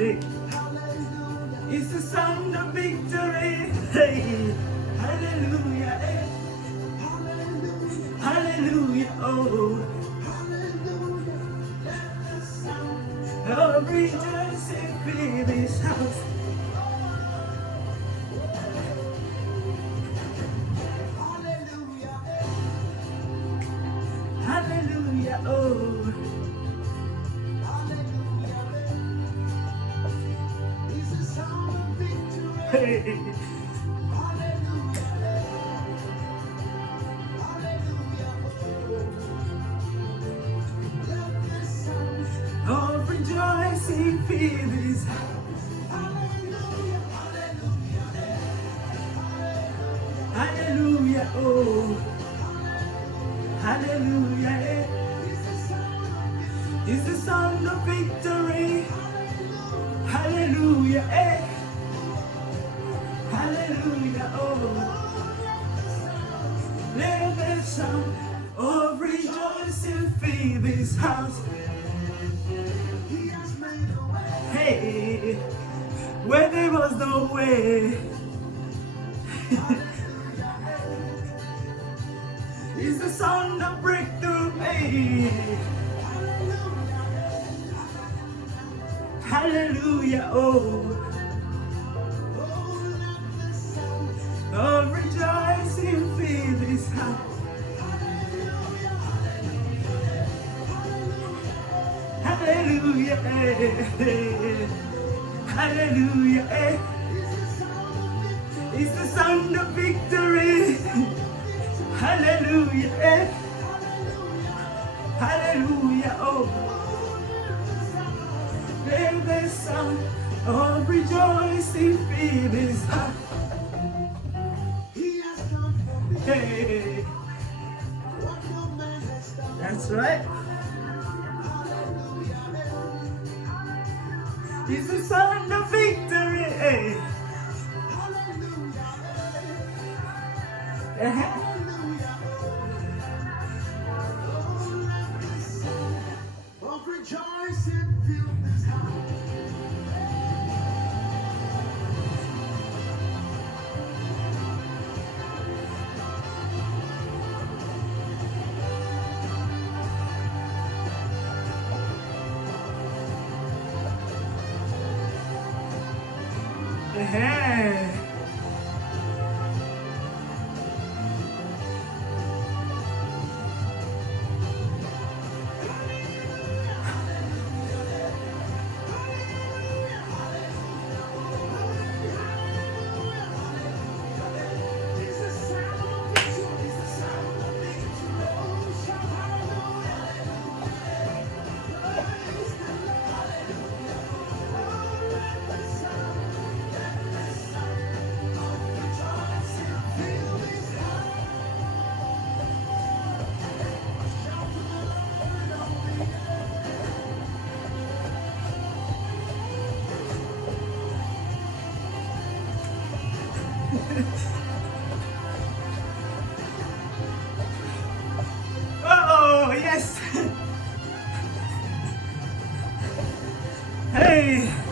Hey. It's the sound of victory. Hey. Hallelujah. Hey. Hallelujah. Oh. Oh, rejoice and fill this house. Hallelujah. Oh. Hey. Oh, rejoice and fill this house. Hallelujah. Oh. Hallelujah. It's the sound of victory. Hallelujah. Eh. Hallelujah. Oh. Let the sound of rejoicing fill this house. Hey, where there was no way. It's the sound of breakthrough. Hey. Hallelujah. Oh. Oh, rejoicing fill this house. Hallelujah. Eh. Hallelujah. Eh. It's the sound of victory. Hallelujah. Eh. Hallelujah. Oh. Let the sound of rejoicing fill this house. Hey. That's right. It's the sound of victory. Hey. Of rejoicing fill this house. Hey. Oh, yes. Hey.